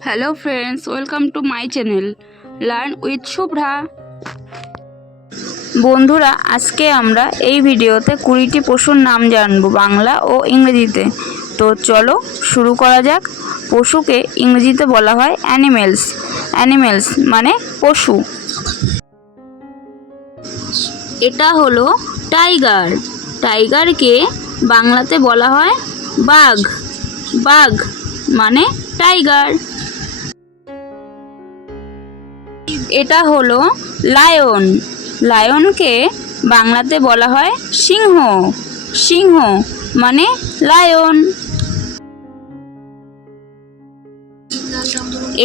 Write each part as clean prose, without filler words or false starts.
Hello friends, welcome to my channel learn with Shubhra. বন্ধুরা, আজকে আমরা এই ভিডিওতে 20টি পশুর নাম জানব বাংলা ও ইংরেজিতে। তো চলো শুরু করা যাক। পশুকে ইংরেজিতে বলা হয় অ্যানিমেলস। অ্যানিমেলস মানে পশু। এটা হলো টাইগার। টাইগারকে বাংলাতে বলা হয় বাঘ। বাঘ মানে টাইগার। এটা হলো লায়ন। লায়নকে বাংলাতে বলা হয় সিংহ। সিংহ মানে লায়ন।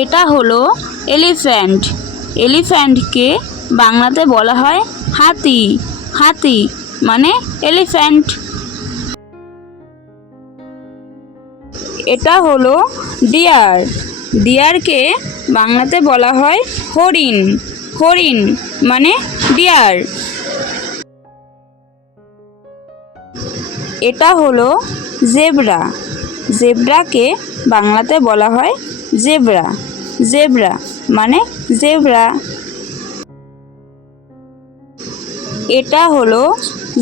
এটা হলো এলিফ্যান্ট। এলিফ্যান্টকে বাংলাতে বলা হয় হাতি। হাতি মানে এলিফ্যান্ট। এটা হলো ডিয়ার। ডিয়ারকে বাংলাতে বলা হয় হরিণ। হরিণ মানে ডিয়ার। এটা হলো জেব্রা। জেব্রাকে বাংলাতে বলা হয় জেব্রা। জেব্রা মানে জেব্রা। এটা হলো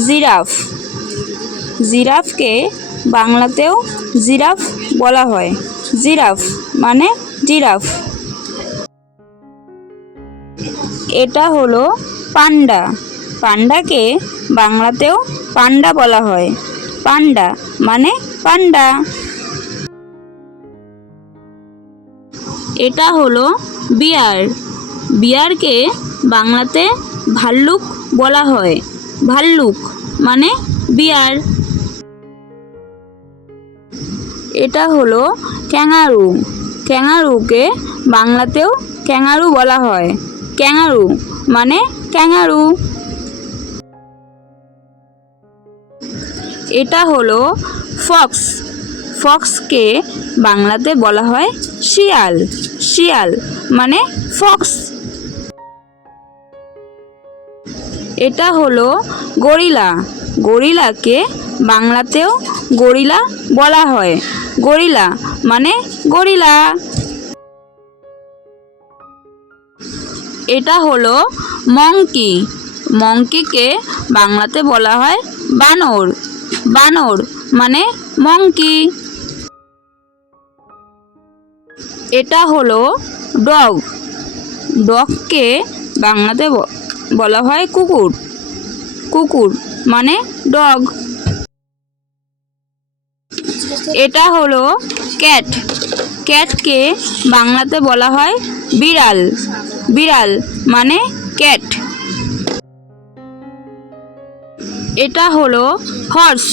জিরাফ। জিরাফকে বাংলাতেও জিরাফ বলা হয়। জিরাফ মানে জিরাফ। এটা হলো পান্ডা। পান্ডাকে বাংলাতেও পান্ডা বলা হয়। পান্ডা মানে পান্ডা। এটা হলো বিয়ার। বিয়ারকে বাংলাতে ভাল্লুক বলা হয়। ভাল্লুক মানে বিয়ার। এটা হলো ক্যাঙ্গারু। ক্যাঙ্গারুকে বাংলাতেও ক্যাঙ্গারু বলা হয়। ক্যাঙ্গারু মানে ক্যাঙ্গারু। এটা হলো ফক্স। ফক্সকে বাংলাতে বলা হয় শিয়াল। শিয়াল মানে ফক্স। এটা হলো গরিলা। গরিলাকে বাংলাতেও গরিলা বলা হয়। গরিলা মানে গরিলা। এটা হলো মঙ্কি। মঙ্কিকে বাংলাতে বলা হয় বানর। বানর মানে মঙ্কি। এটা হলো ডগ। ডগকে বাংলাতে বলা হয় কুকুর। কুকুর মানে ডগ। এটা হলো ক্যাট। ক্যাটকে বাংলাতে বলা হয় বিড়াল। বিড়াল মানে ক্যাট। এটা হলো হর্স।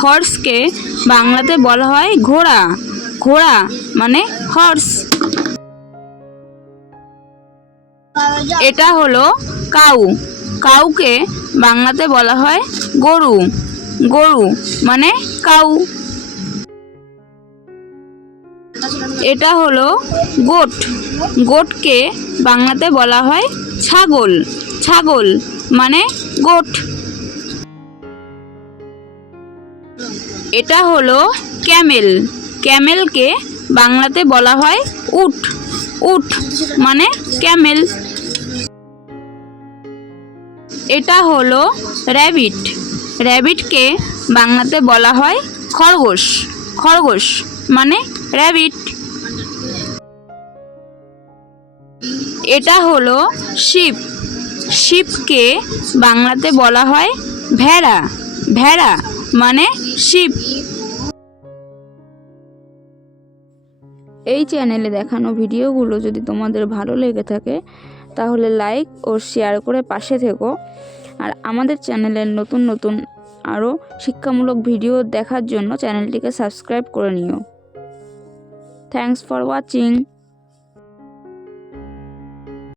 হর্সকে বাংলাতে বলা হয় ঘোড়া। ঘোড়া মানে হর্স। এটা হলো কাউ। কাউকে বাংলাতে বলা হয় গরু। গরু মানে কাউ। এটা হলো গোট। গোটকে বাংলাতে বলা হয় ছাগল। ছাগল মানে গোট। এটা হলো ক্যামেল। ক্যামেলকে বাংলাতে বলা হয় উট। উট মানে ক্যামেল। এটা হলো র্যাবিট। র্যাবিটকে বাংলাতে বলা হয় খরগোশ। খরগোশ মানে র্যাবিট। এটা হলো শিপ। শিপকে বাংলাতে বলা হয় ভেড়া। ভেড়া মানে শিপ। এই চ্যানেলে দেখানো ভিডিওগুলো যদি তোমাদের ভালো লেগে থাকে তাহলে লাইক ও শেয়ার করে পাশে থেকো। আর আমাদের চ্যানেলের নতুন নতুন আরও শিক্ষামূলক ভিডিও দেখার জন্য চ্যানেলটিকে সাবস্ক্রাইব করে নিও। Thanks for watching.